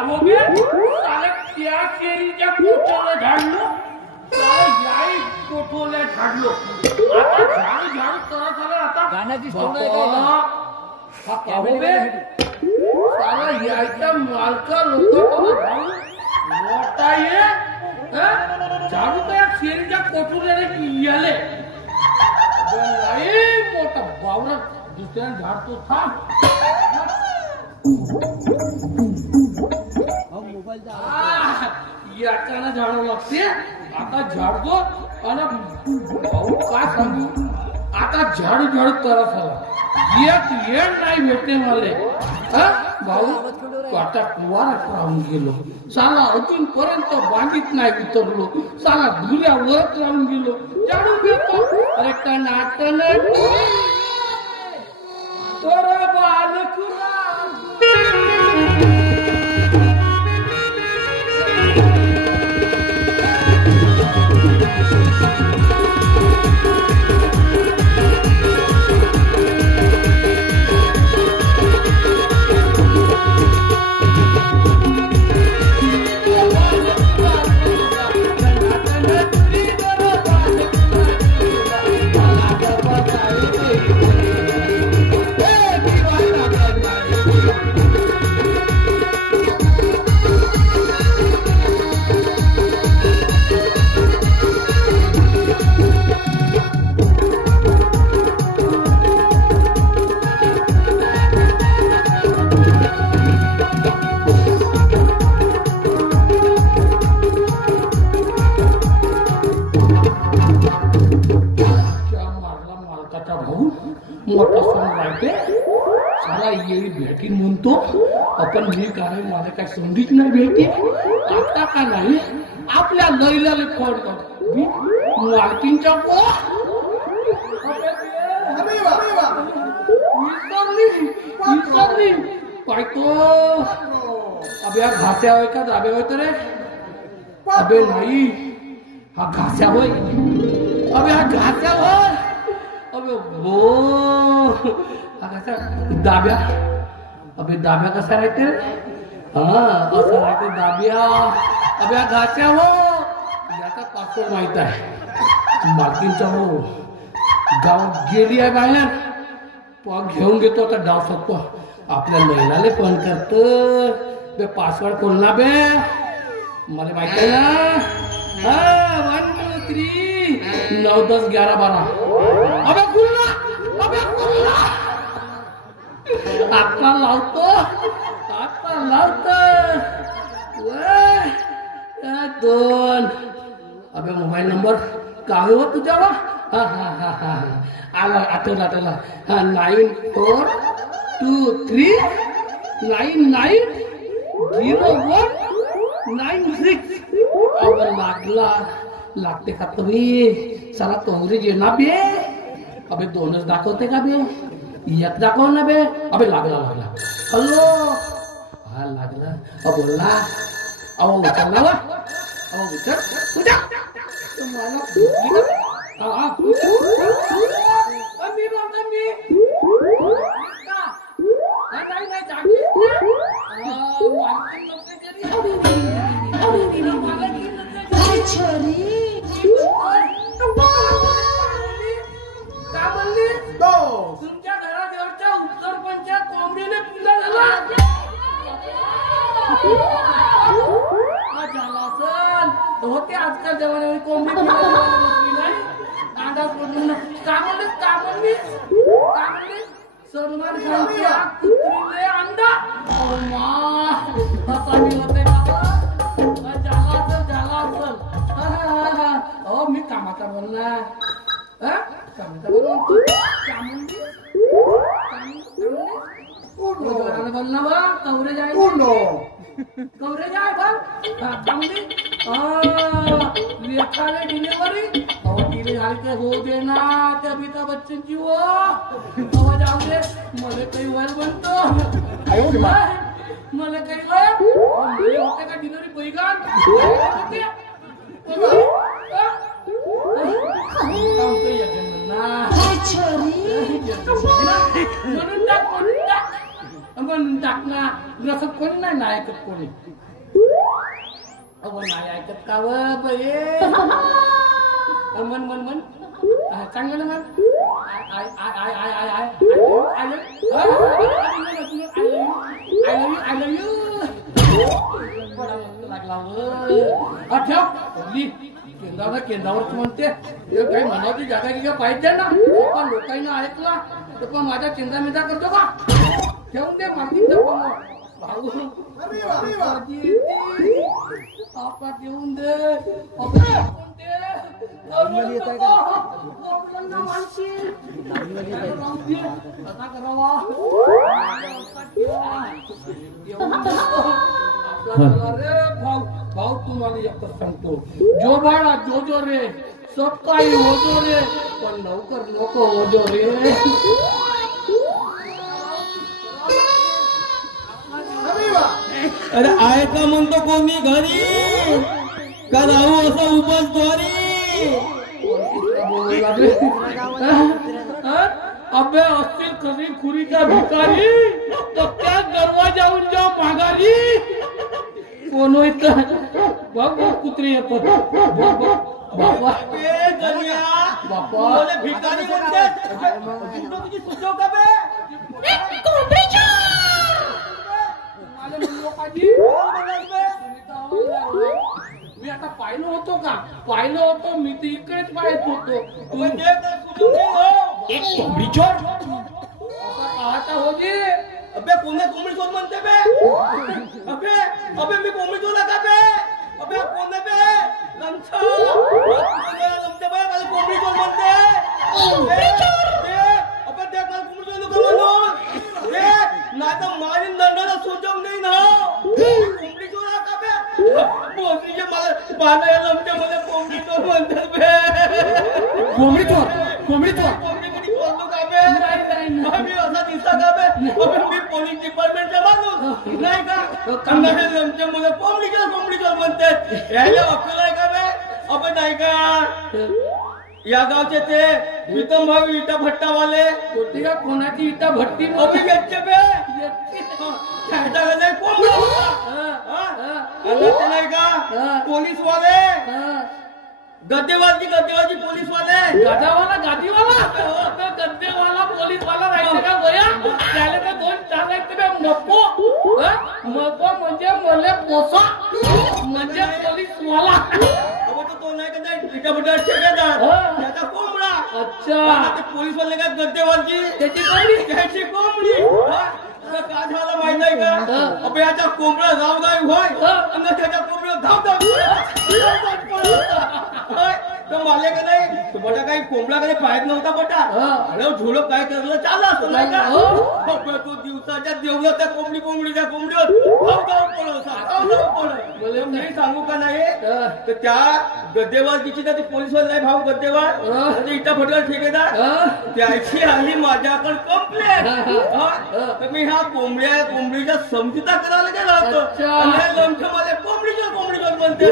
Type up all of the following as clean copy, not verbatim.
हो गया साले क्या शेरीच्या कोठोला झाडलो साले याई कोठोला झाडलो आता झाड झाड करा साले आता गाण्याची स्टोरी आहे काय हा कॅमेरे साले याईचा मालका लोक मोठा ये झाडू त्या शेरीच्या कोठोला याले नाही मोठा बावरा दुसऱ्या झाड तो थांब याच्यानं झाडू लागते आता झाडतो आणि भाऊ काय सांगू आता झाडू झाडू करत आला एक येड नाही भेटते मला भाऊ आता कुवारात राहून गेलो साला अजूनपर्यंत बागीत नाही उतरलो साला धुऱ्यावरच राहून गेलो झाडू घेतो अरे टनाटन तर बालकुरा मोठा सण राहते साला येई भेटीन म्हणतो आपण मी काय मला काय संधीच नाही भेटते आता का नाही आपल्या लैलाले फोडतो मालकींच्या पाहतो अबे हा घास्या होय का दाबे होय रे अबे नाही हा घास्या होय अबे हा घास्या होय अबे हो कसा दाब्या अबे दाब्या कसा राहते हा असं राहते दाब्या अबे घास्या हो याचा पासवर्ड माहित आहे मालकींचा हो गावात गेली आहे बाहेर पग घेऊन घेतो आता डाव शकतो आपल्या महिलाले फोन करतो बे पासवर्ड खोलना बे मला माहित आहे ना हा 1 2 3 9 10 11 12 अबे खुलना अबे खुलना आता लावतो दोन अबे मोबाईल नंबर काय हो तुझ्यावा हा हा हा हा आला आठवला हा 9422399096 अबे लागते का तुम्ही साला तोंगरी जेना बे अबे दोनच दाखवते का बे एक दाखव ना बे अबे लागला हॅलो हा लागला बोलला अहो उचलला वा अहो उचल मी बोलतो मी तुमच्या घराजवळच्या उपसरपंच कोंबडीने पिल्ला झाला झाला असेल होते आजकाल जमान्यामध्ये कोंबडी नाही अंदाज पडून का म्हणलीस सलमान खानच्या कुत्रीले अंडा मी होते झाला असेल हो मी कामाचा बोलला बोलना बा कवरेज आहे लेखाले डिलिव्हरी तिने झाली हो दे ना त्या अमिताभ बच्चनची हो जाऊ दे मला काही वय बनतो मला काही वय होते का डिलिव्हरी पैगान म्हणून बनवून टाक ना. असं कोणी नाही ऐकत कोणी. अहो नाही ऐकत का बये. मन मन मन चांगलं म्हण. I I I I I I I love you. लागला ठेव केंद्रावर म्हणते काही म्हणावची जागा की पाहिजे ना. पण लोकांना ऐकला तर पण माझ्या चिंता मिंता करतो का. ठेवून दे माती भाऊ आपा देऊन दे. भाऊ तुम्हाला एकच सांगतो. जो बाळा जो रे सब काही होतो रे पण लवकर नको होतो रे. अरे आहे का म्हणतो कोणी घरी का राहू असं उपास द्वारी. अबे असतील खरी खुरीच्या भिकारी तर त्या दरवाजाहून जा माघारी. कोण होत बाबा कुत्री येतात. बाबा बाबा भिकारी तुझी सुचव का बे. मी आता पाहिलं होतो का. पाहिलं होतं मी तर इकडेच पाहत होतो. एक कोंबडी चोर पाहता होती. अबे कोणी कोंबडी चोर म्हणते बे. अबे अबे मी कोंबडी चोर का बे. अबे कोण बे लमछा लमते बे मला कोंबडी चोर म्हणते. अबे देख मला कोंबडी चोर नको म्हणून देख नाही तर माझी नंदाला सोचव नाही ना. कोंबडी चोर का बे. बोलतीचे मला पाहणं लमते मध्ये कोंबडी चोर म्हणतात बे. कोंबडी चोर कोंबडी चोर कोंबडी कधी चोरलो का बे. मी असा दिसता का बे. अबे मी पोलीस डिपार्टमेंटचा माणूस नाही का. लमते मध्ये कोंबडी चोर म्हणतात. यायला अक्कल आहे का बे. अबे नाही का. या गावचे ते प्रीतम भाऊ इटा भट्टावाले होती का कोणाची इटा भट्टी. अबे येते बे. नाही का पोलीस वाले गद्देवाजी पोलीस वाले. गादीवाला गद्देवाला पोलीस वाला राहायचं का बया. त्याला तर 2-4 आहेत मप्पो. मप्पो म्हणजे मले पोसा म्हणजे पोलीस वाला. तो नाही का इटा भट्टा ठेकेदार त्याचा कोंबडा. अच्छा पोलीस वाले का गद्देवाजी त्याची कोंबडी. काय झालं माहित आहे का. अबे याचा कोंबडा धाव होय आणि त्याच्या कोंबड्या धाव मारले का नाही. बटा काही कोंबडा काही पाहत नव्हता बटा. अरे झोडप काय करलं चाललं असतं नाही का. तो दिवसाच्या देवला त्या कोंबडीच्या कोंबडीवर मी सांगू का नाही तर त्या गद्देवाजीची ना ती पोलीसवाले नाही भाऊ गद्देवार इटा भट्टाला ठेकेदार त्याची आली माझ्याकडे कंप्लेंट. तर मी ह्या कोंबडीच्या समजुता करायला गेला होतो. लंठमध्ये कोंबडीच्या म्हणते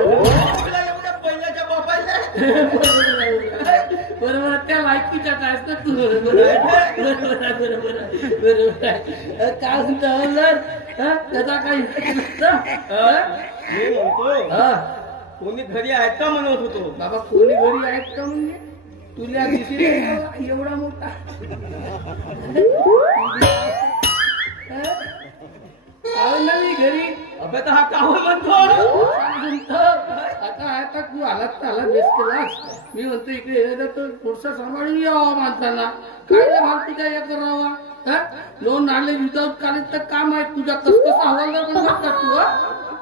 पहिल्याच्या बापायला. बरोबर त्या लायकीच्या काय ना तू. बरोबर काय म्हणतो त्याचा काही मी म्हणतो कोणी घरी आहेत का म्हणत होतो. बाबा कोणी घरी आहेत का म्हणजे तुला दिसेल एवढा मोठा. मी घरी अबे तर हा कावर म्हणतो. आता तू आलात बेस केलास. मी म्हणतो इकडे तर थोडसा सांभाळून यावा माणसाला. काय फालतूचा हे करावा. लोन नाले विदाउट कॉलेज तर काम आहे तुझा. कसकसा हवालदार बनला तू.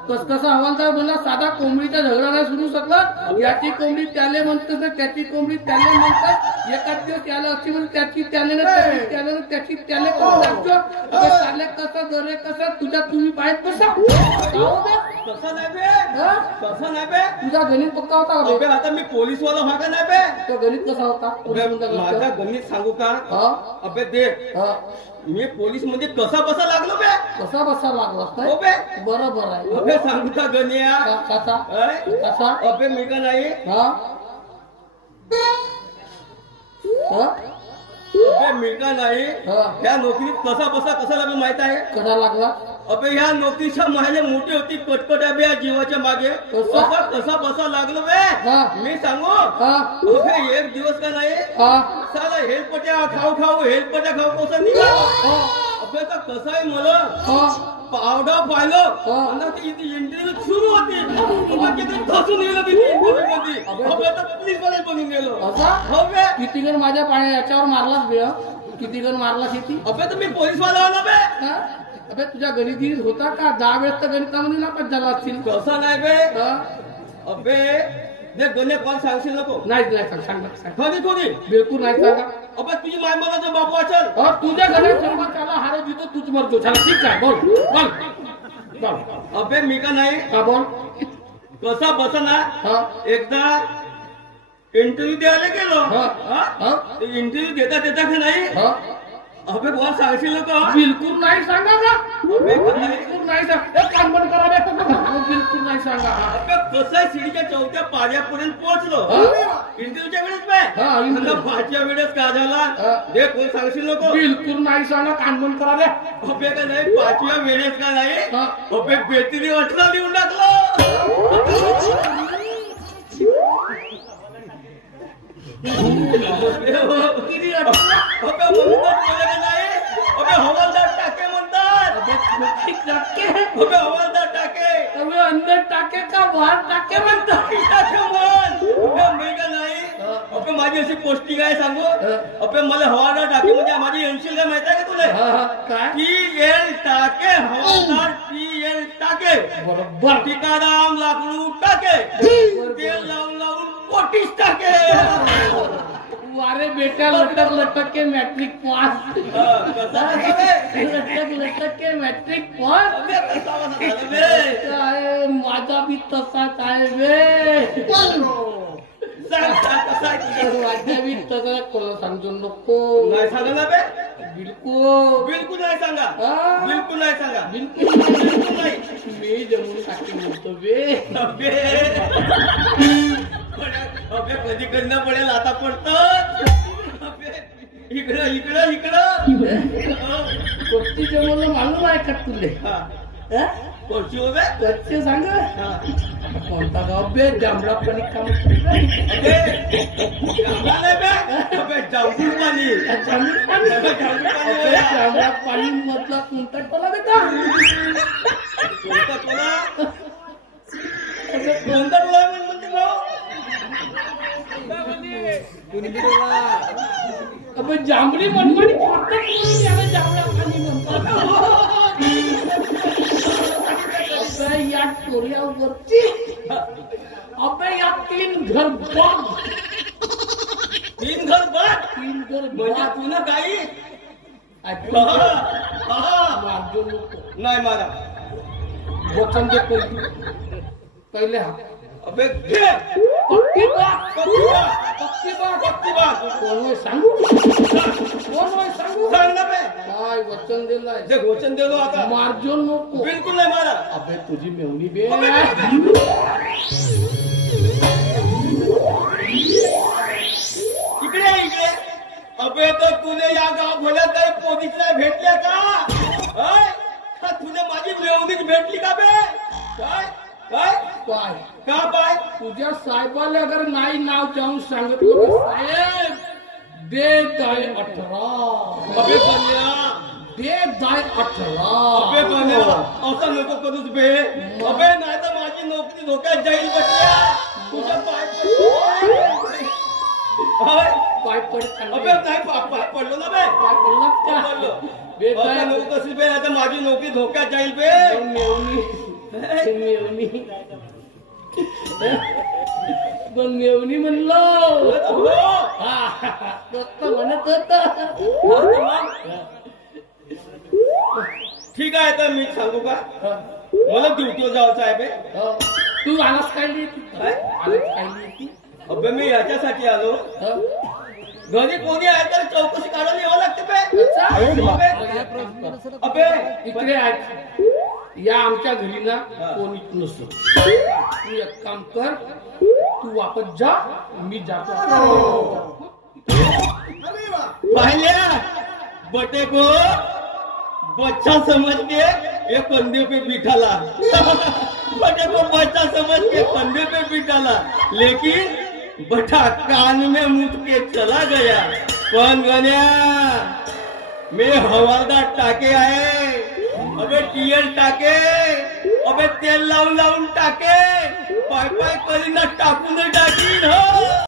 कसकसा हवालदार बनला. साधा कोंबडीचा झगडा नाही सुरू शकला. याची कोंबडी त्याले म्हणतात त्याची कोंबडी त्याले म्हणतात. एकाच दिवस याला अशी म्हणजे त्याची त्याने त्याची त्याले चालले कसा दरे कसा तुझ्या तुम्ही पाहत कसा. तसा नाही बे. तुझा गणित पक्का होता का. आता मी पोलीसवाला व्हा का नाही बे. तो गणित कसा होता. माझा गणित सांगू का. अबे देख मी पोलीस मध्ये कसा लागलो बे. कसा लागला बरोबर आहे. अबे सांगू का गणिया कसा. अबे मी का नाही अबे मी का नाही ह्या नोकरीत कसा बसा कसा लागला माहित आहे कसा लागला अबे ह्या नोकरीच्या मायले मोठी होती कटकट अबे या जीवाच्या मागे कसा बसा लागलो बे मी सांगू अबे एक दिवस का नाही साला हेलपट्या खाऊ हेलपट्या खाऊ कसं निघाला अबे तर कसं आहे मला पावडा पाहिलं इंटरव्ह्यू सुरू होती फसून गेलो तिथे इंटरव्ह्यू मध्ये अबे तर पोलीस वाले बनून गेलो किती जण माझ्या पाण्या याच्यावर मारलास बे किती जण मारला किती अबे तर मी पोलीस वाला आलो बे अबे तुझ्या गणित होता का 10 वेळेस तर गणितामध्ये नापास झाला असतील कसं नाही बे अबे जे गणे कोण सांगशील नको नाही सांग कोणी बिलकुल नाही सांगा अबे तुझी माय मला जो बापू अचल तुझ्या घरी त्याला हारो जितो तूच मरतो चला ठीक आहे बोल अबे मी का नाही बोल कसा बसना एकदा इंटरव्ह्यू द्यायला गेलो इंटरव्ह्यू देता का नाही अबे कोण सांगशील का बिलकुल नाही सांगा का बिलकुल नाही सांगा काम बंद करा बिलकुल नाही सांगा अबे कसं सीडीच्या 4थ्या पाड्यापर्यंत पोहोचलो इंटरव्ह्यूच्या वेळेस 5व्या वेळेस का झाला हे कोण सांगशील नको बिलकुल नाही सांगा काम बंद करा रे अबे का नाही 5व्या वेळेस का नाही अबे बेतीने 18 लिहून टाकलं हवालदार टाके म्हणतात हवालदार टाके अंदर टाके का बाहेर टाके म्हणतात मी का नाही अबे माझी अशी पोस्टिंग आहे सांगू अबे मला हवालदार टाके म्हणजे माझी एनसील काय माहित आहे का तुला PL टाके हवालदार PL टाके बरोबर ठिकाणाम लाकडू टाके तेल लावून पोटीस टाके वारे बेटा लटक के मॅट्रिक पास लटक के मॅट्रिक पास माझा बी तसाच आहे बे माझ्या बी तसा कोणाला समजू नको नाही सांगा ना बे बिलकुल नाही सांगा बिलकुल नाही सांगा बिलकुल नाही मी जमून टाकी म्हणतो बे अबे कधी करणं पडेल आता पडतं इकडं कोणती जमवलं मालूम आहे का तुले कोणची हो बे कच्चे सांग कोणता गाव बे जांभळापणी काम जांभळा पाणी मधला कोणता टोला बेटा कोणता टोला म्हणते भाऊ अबे जांभळी मनमानी याला जांभळा पाणी म्हणतात या टोल्यावरती अबे या 3 घर बाग म्हणजे तुला काही नाही मारा वचन दे पहिले अबे पक्की बात कोण सांगू सांग ना बे काय वचन दिलंय जे वचन दिलो आता मारजो नको बिलकुल नाही मारा अबे तुझी मेवणी बे इकडे अबे तर तुले या गाव भल्यात काही पोलीसला भेटल्या का तुला माझी मेवणी भेटली का बे काय का बाय तुझ्या साहेबाला अगर नाही नाव जाऊन सांगितलं साहेब बेदाय 18 अबे कन्या बेदाय 18 अबे कन्या असं नको करूच बे अबे नाही तर माझी नोकरी धोक्यात जाईल बट्या तुझ्या पाय पडत अबे नाही पाय पडलो ना बे पाय पडलाच का पडलो बेदाय नको कशी बे नाही तर माझी नोकरी धोक्यात जाईल बे मेवणी म्हणलो म्हणत होता ठीक आहे तर मी सांगू का मला ड्युटीवर जायचं आहे बे तू आलाच काय अबे मी याच्यासाठी आलो घरी कोणी आहे तर चौकशी काढून यावं लागते अबे इकडे आहे या आमच्या घरी ना कोणीच नसतो तू एक काम कर तू वापस जा मी जातो पहले बटे को बच्चा समझ के ये कंधे पे बिठाला बटे को बच्चा समझ के कंधे पे बिठाला, लेकिन बटा कान में मुठ के चला गया। पण गण्या मैं हवालदार टाके आहे, अबे टीएल टाके, अबे तेल लावून टाके, पाय पाय करीना टाकून टाकीन हो।